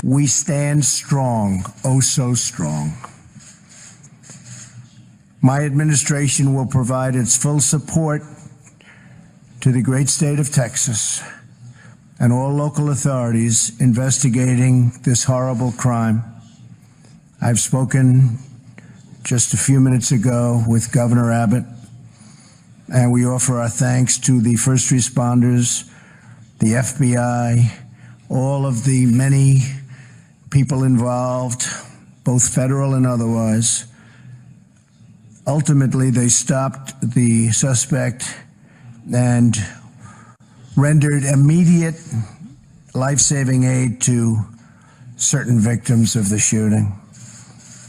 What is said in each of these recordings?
We stand strong, oh so strong. My administration will provide its full support to the great state of Texas and all local authorities investigating this horrible crime. I've spoken just a few minutes ago with Governor Abbott, and we offer our thanks to the first responders, the FBI, all of the many people involved, both federal and otherwise. Ultimately, they stopped the suspect and rendered immediate life-saving aid to certain victims of the shooting.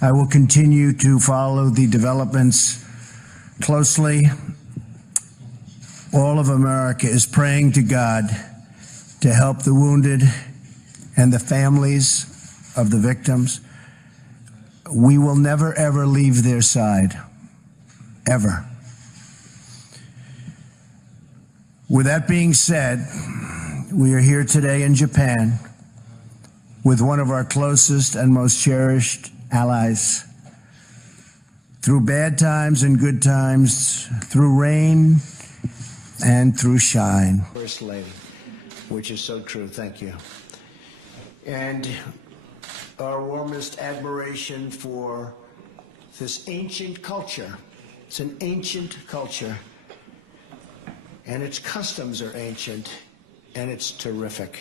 I will continue to follow the developments closely. All of America is praying to God to help the wounded and the families of the victims. We will never, ever leave their side, ever. With that being said, we are here today in Japan with one of our closest and most cherished allies. Through bad times and good times, through rain and through shine. First Lady, which is so true, thank you. And our warmest admiration for this ancient culture. It's an ancient culture, and its customs are ancient, and it's terrific.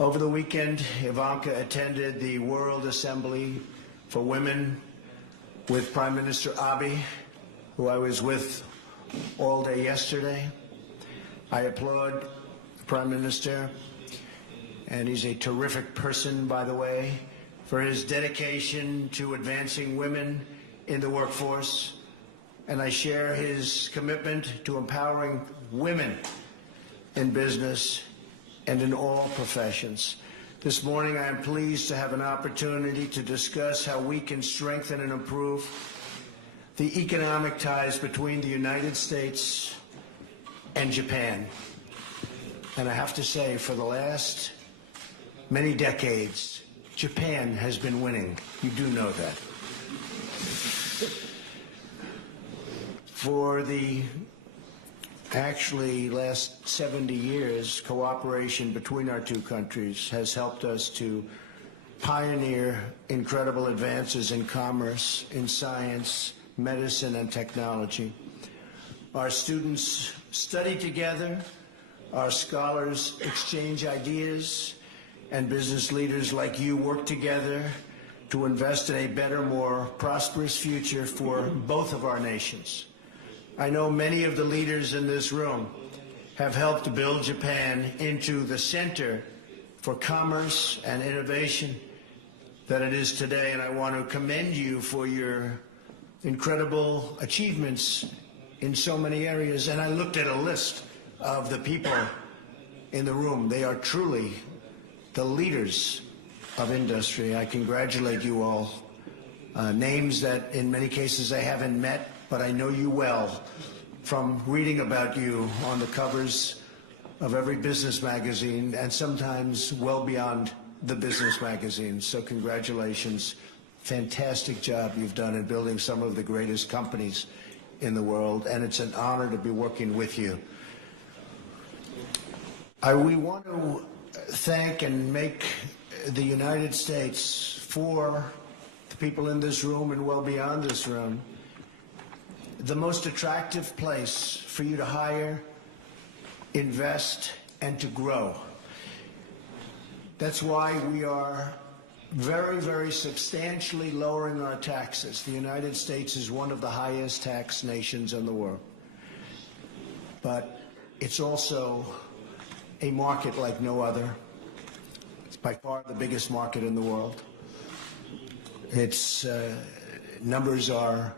Over the weekend, Ivanka attended the World Assembly for Women with Prime Minister Abe, who I was with all day yesterday. I applaud the Prime Minister, and he's a terrific person, by the way, for his dedication to advancing women in the workforce. And I share his commitment to empowering women in business and in all professions. This morning, I am pleased to have an opportunity to discuss how we can strengthen and improve the economic ties between the United States and Japan. And I have to say, for the last many decades, Japan has been winning. You do know that. For the actually last 70 years, cooperation between our two countries has helped us to pioneer incredible advances in commerce, in science, medicine, and technology. Our students study together, our scholars exchange ideas, and business leaders like you work together to invest in a better, more prosperous future for both of our nations. I know many of the leaders in this room have helped to build Japan into the center for commerce and innovation that it is today, and I want to commend you for your incredible achievements in so many areas. And I looked at a list of the people in the room. They are truly the leaders of industry. I congratulate you all. Names that in many cases I haven't met, but I know you well from reading about you on the covers of every business magazine and sometimes well beyond the business magazines. So congratulations. Fantastic job you've done in building some of the greatest companies in the world, and it's an honor to be working with you. We want to thank and make the United States, for the people in this room and well beyond this room, the most attractive place for you to hire, invest, and to grow. That's why we are very, very substantially lowering our taxes. The United States is one of the highest tax nations in the world. But it's also a market like no other. It's by far the biggest market in the world. Its numbers are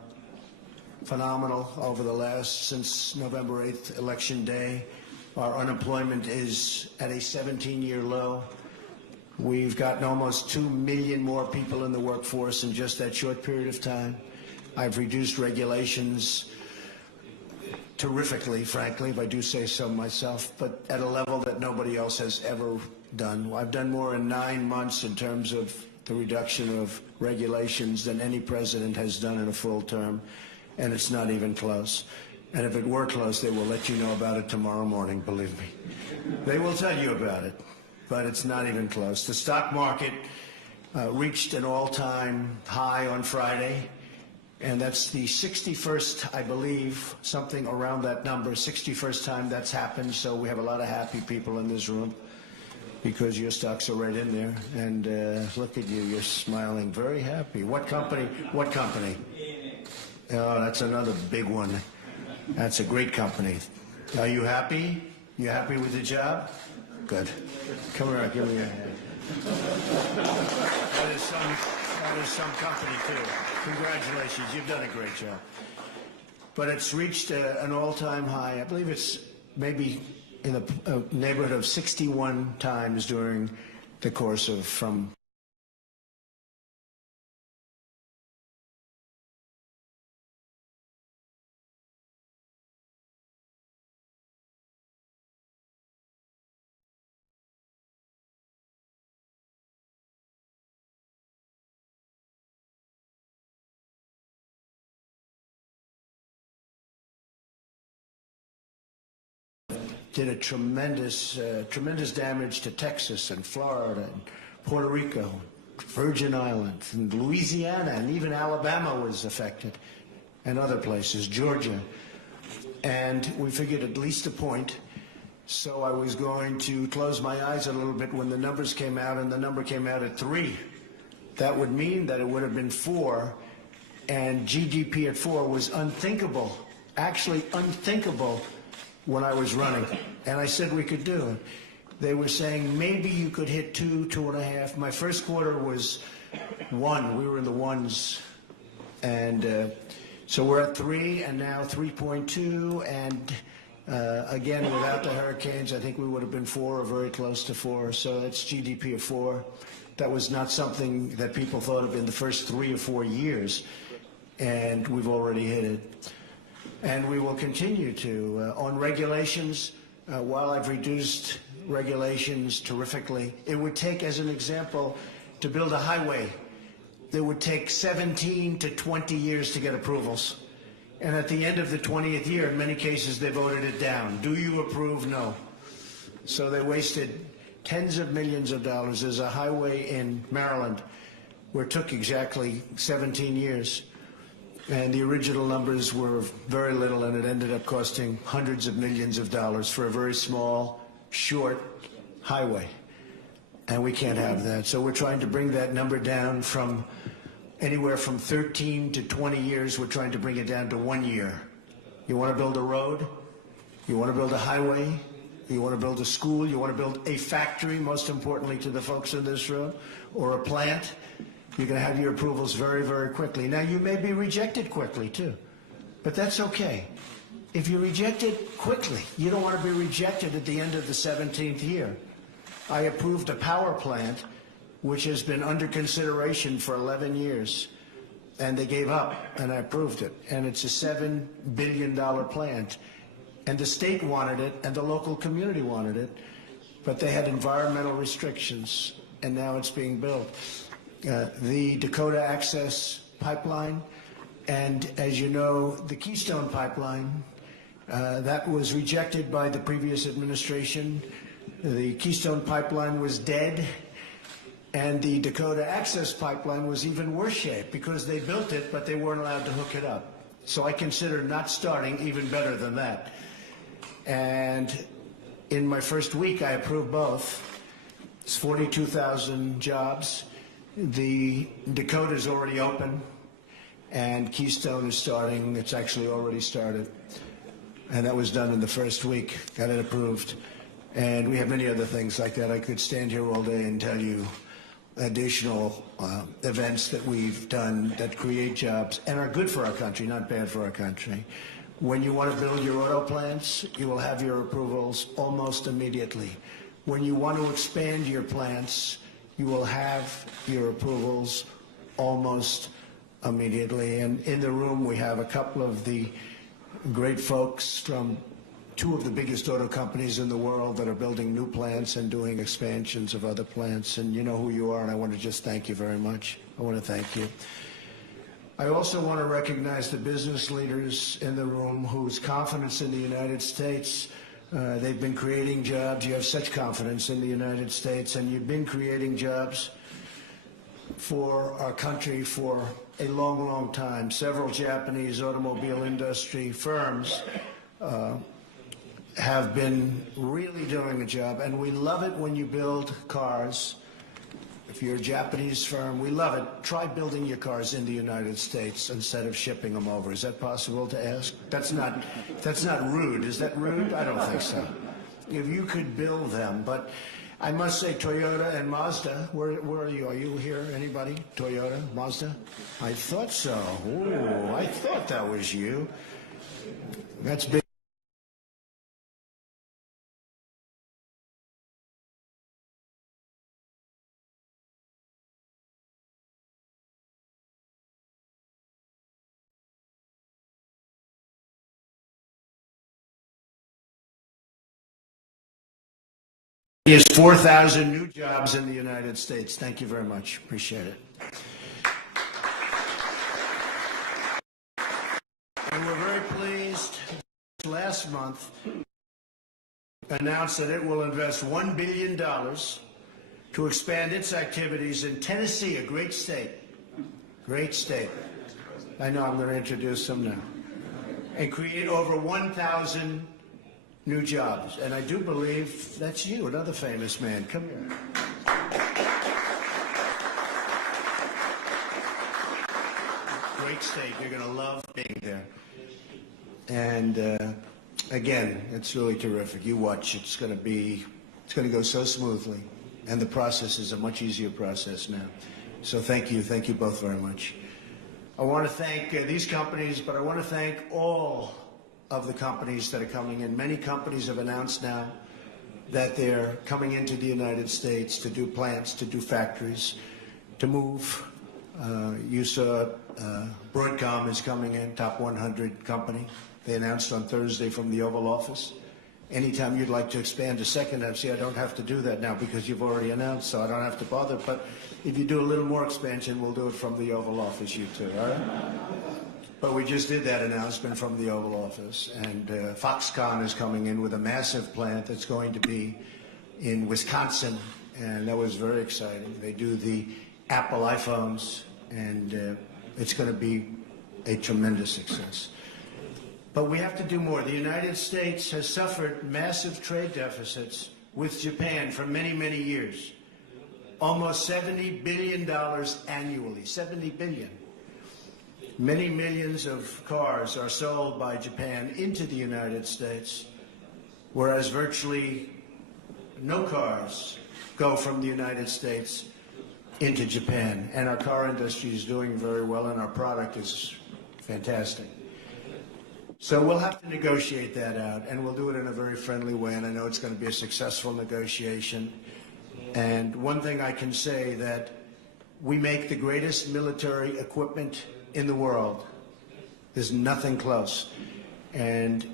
phenomenal over the last, since November 8th, Election Day. Our unemployment is at a 17-year low. We've gotten almost 2 million more people in the workforce in just that short period of time. I've reduced regulations terrifically, frankly, if I do say so myself, but at a level that nobody else has ever done. I've done more in 9 months in terms of the reduction of regulations than any president has done in a full term, and it's not even close. And if it were close, they will let you know about it tomorrow morning, believe me. They will tell you about it, but it's not even close. The stock market reached an all-time high on Friday, and that's the 61st, I believe, something around that number, 61st time that's happened, so we have a lot of happy people in this room because your stocks are right in there. And look at you, you're smiling, very happy. What company? What company? Oh, that's another big one. That's a great company. Are you happy? You happy with the job? Good. Come here, give me your hand. That is some company, too. Congratulations, you've done a great job. But it's reached an all-time high. I believe it's maybe in the neighborhood of 61 times during the course of from did a tremendous damage to Texas and Florida and Puerto Rico, Virgin Islands, and Louisiana, and even Alabama was affected, and other places, Georgia. And we figured at least a point, so I was going to close my eyes a little bit when the numbers came out, and the number came out at 3. That would mean that it would have been 4, and GDP at 4 was unthinkable, actually unthinkable, when I was running, and I said we could do it. They were saying maybe you could hit 2, 2.5. My first quarter was 1. We were in the ones, and so we're at 3, and now 3.2, and again, without the hurricanes, I think we would have been 4 or very close to 4. So that's GDP of 4. That was not something that people thought of in the first 3 or 4 years, and we've already hit it. And we will continue to. On regulations, while I've reduced regulations terrifically, it would take, as an example, to build a highway, it would take 17 to 20 years to get approvals. And at the end of the 20th year, in many cases, they voted it down. Do you approve? No. So they wasted tens of millions of dollars. There's a highway in Maryland where it took exactly 17 years. And the original numbers were very little, and it ended up costing hundreds of millions of dollars for a very small, short highway. And we can't have that. So we're trying to bring that number down from anywhere from 13 to 20 years. We're trying to bring it down to 1 year. You want to build a road? You want to build a highway? You want to build a school? You want to build a factory, most importantly to the folks in this room, or a plant? You're going to have your approvals very, very quickly. Now, you may be rejected quickly, too, but that's okay. If you're rejected quickly, you don't want to be rejected at the end of the 17th year. I approved a power plant which has been under consideration for 11 years, and they gave up, and I approved it. And it's a $7 billion plant, and the state wanted it, and the local community wanted it, but they had environmental restrictions, and now it's being built. The Dakota Access Pipeline, and as you know, the Keystone Pipeline, that was rejected by the previous administration. The Keystone Pipeline was dead, and the Dakota Access Pipeline was even worse shape because they built it, but they weren't allowed to hook it up. So I consider not starting even better than that. And in my first week, I approved both. It's 42,000 jobs. The Dakota is already open, and Keystone is starting. It's actually already started, and that was done in the first week. Got it approved, and we have many other things like that. I could stand here all day and tell you additional events that we've done that create jobs and are good for our country, not bad for our country. When you want to build your auto plants, you will have your approvals almost immediately. When you want to expand your plants, you will have your approvals almost immediately. And in the room, we have a couple of the great folks from two of the biggest auto companies in the world that are building new plants and doing expansions of other plants. And you know who you are, and I want to just thank you very much. I want to thank you. I also want to recognize the business leaders in the room whose confidence in the United States, they've been creating jobs. You have such confidence in the United States, and you've been creating jobs for our country for a long, long time. Several Japanese automobile industry firms have been really doing a job, and we love it when you build cars. If you're a Japanese firm, we love it. Try building your cars in the United States instead of shipping them over. Is that possible to ask? That's not rude. Is that rude? I don't think so. If you could build them, but I must say Toyota and Mazda, where are you? Are you here? Anybody? Toyota, Mazda? I thought so. Ooh, I thought that was you. That's big. Is 4,000 new jobs in the United States. Thank you very much. Appreciate it. And we're very pleased last month announced that it will invest $1 billion to expand its activities in Tennessee, a great state. Great state. I know I'm going to introduce them now. And create over 1,000 new jobs. And I do believe that's you, another famous man. Come here. Great state. You're going to love being there. And again, it's really terrific. You watch. It's going to go so smoothly. And the process is a much easier process now. So thank you. Thank you both very much. I want to thank these companies, but I want to thank all of the companies that are coming in. Many companies have announced now that they're coming into the United States to do plants, to do factories, to move. You saw Broadcom is coming in, top 100 company. They announced on Thursday from the Oval Office. Anytime you'd like to expand a second FC, I don't have to do that now because you've already announced, so I don't have to bother. But if you do a little more expansion, we'll do it from the Oval Office, you too, all right? But we just did that announcement from the Oval Office, and Foxconn is coming in with a massive plant that's going to be in Wisconsin, and that was very exciting. They do the Apple iPhones, and it's going to be a tremendous success. But we have to do more. The United States has suffered massive trade deficits with Japan for many, many years. Almost $70 billion annually, $70 billion. Many millions of cars are sold by Japan into the United States, whereas virtually no cars go from the United States into Japan. And our car industry is doing very well, and our product is fantastic. So we'll have to negotiate that out, and we'll do it in a very friendly way, and I know it's going to be a successful negotiation. And one thing I can say, that we make the greatest military equipment in the world. There's nothing close. And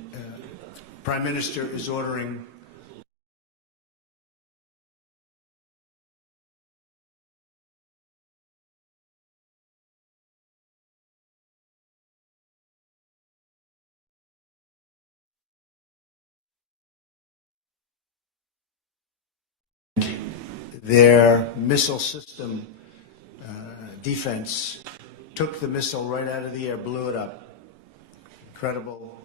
Prime Minister is ordering their missile system defense, took the missile right out of the air, blew it up. Incredible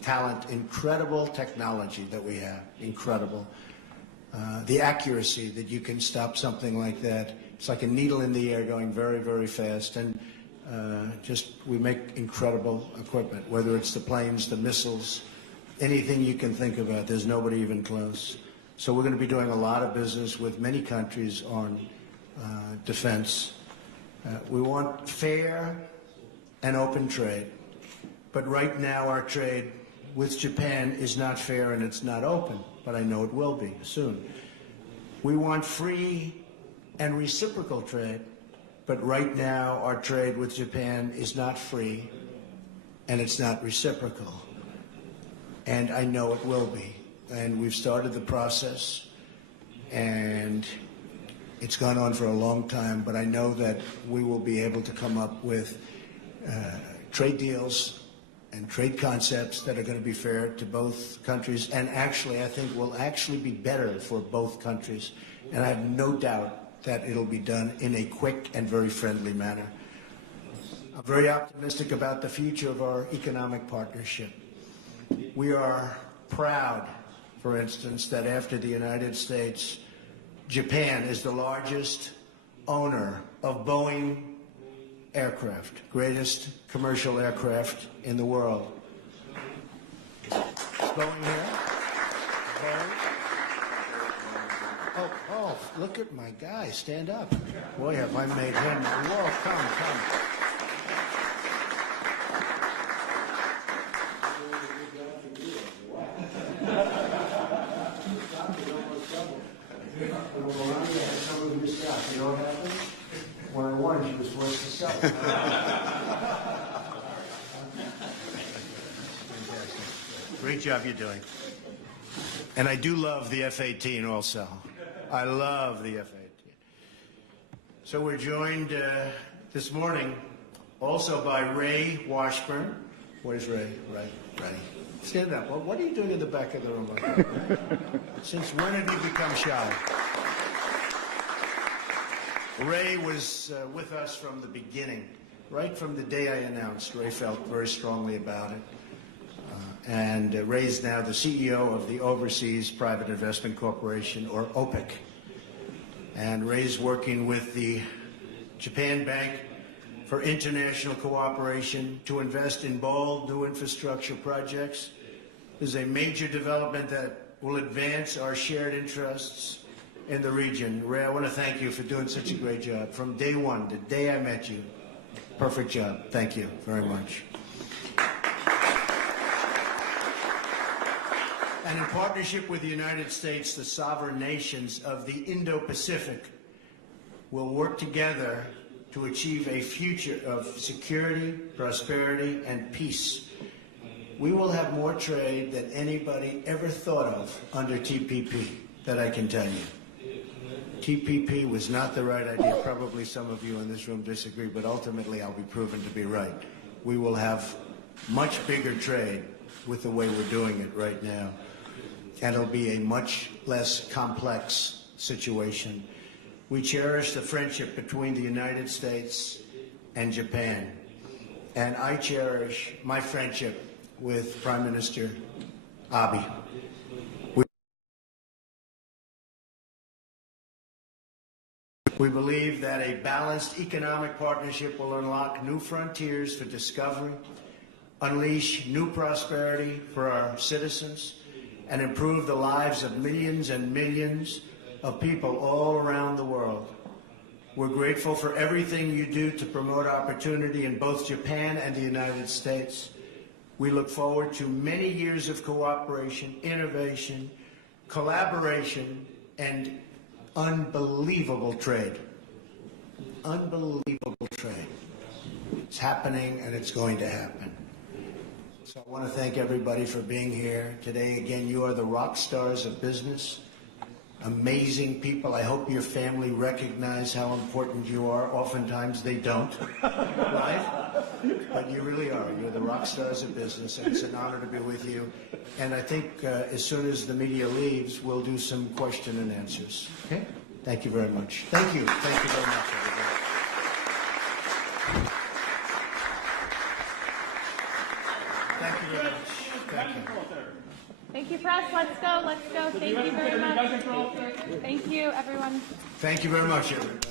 talent, incredible technology that we have, incredible. The accuracy that you can stop something like that. It's like a needle in the air going very, very fast. And we make incredible equipment, whether it's the planes, the missiles, anything you can think about. There's nobody even close. So we're going to be doing a lot of business with many countries on defense. We want fair and open trade. But right now our trade with Japan is not fair and it's not open, but I know it will be soon. We want free and reciprocal trade, but right now our trade with Japan is not free and it's not reciprocal. and I know it will be. And we've started the process, and it's gone on for a long time, but I know that we will be able to come up with trade deals and trade concepts that are going to be fair to both countries, and actually, I think will actually be better for both countries. And I have no doubt that it'll be done in a quick and very friendly manner. I'm very optimistic about the future of our economic partnership. We are proud, for instance, that after the United States, Japan is the largest owner of Boeing aircraft, greatest commercial aircraft in the world. Is Boeing here? Boeing? Oh, look at my guy. Stand up. Boy, have I made him. Whoa, come. You know what happened? When I won, she was forced to sell. Great job you're doing. And I do love the F-18 also. I love the F-18. So we're joined this morning also by Ray Washburn. Where's Ray? Ray. Stand up. Well, what are you doing in the back of the room? Since when have you become shy? Ray was with us from the beginning, right from the day I announced. Ray felt very strongly about it. And Ray's now the CEO of the Overseas Private Investment Corporation, or OPIC. And Ray's working with the Japan Bank for International Cooperation to invest in bold new infrastructure projects. This is a major development that will advance our shared interests in the region. Ray, I want to thank you for doing such a great job. From day one, the day I met you, perfect job. Thank you very much. And in partnership with the United States, the sovereign nations of the Indo-Pacific will work together to achieve a future of security, prosperity, and peace. We will have more trade than anybody ever thought of under TPP, that I can tell you. TPP was not the right idea. Probably some of you in this room disagree, but ultimately I'll be proven to be right. We will have much bigger trade with the way we're doing it right now. And it'll be a much less complex situation. We cherish the friendship between the United States and Japan. And I cherish my friendship with Prime Minister Abe. We believe that a balanced economic partnership will unlock new frontiers for discovery, unleash new prosperity for our citizens, and improve the lives of millions and millions of people all around the world. We're grateful for everything you do to promote opportunity in both Japan and the United States. We look forward to many years of cooperation, innovation, collaboration, and unbelievable trade. Unbelievable trade. It's happening, and it's going to happen. So I want to thank everybody for being here today. Again, you are the rock stars of business. Amazing people. I hope your family recognize how important you are. Oftentimes they don't, right? But you really are. You're the rock stars of business, and it's an honor to be with you. And I think as soon as the media leaves, we'll do some question and answers. Okay? Thank you very much. Thank you. Thank you very much, everybody. Thank you very much. Thank you. Thank you, press. Let's go. Let's go. Thank you very much. Thank you, everyone. Thank you very much, everybody.